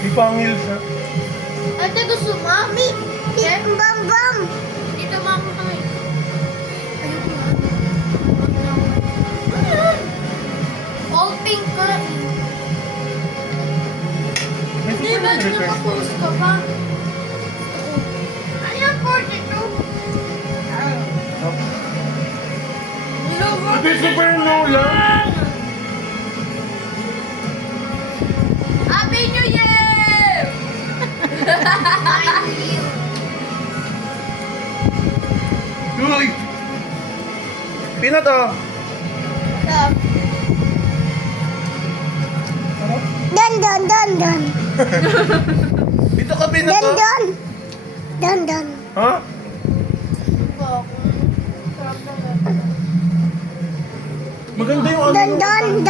Di pangil siya. Ate, gusto mami. Bam, bam. Dito mami kami. All pink ka. May Di ba nakapost ka pa? Ano yung 42? Ito super Lola. Happy New Year! Uy! Peanut oh. Don, don, don, don. Dito ka peanut Don, oh. don. Don, don. Ha? Maganda yung ano. Don, don, don.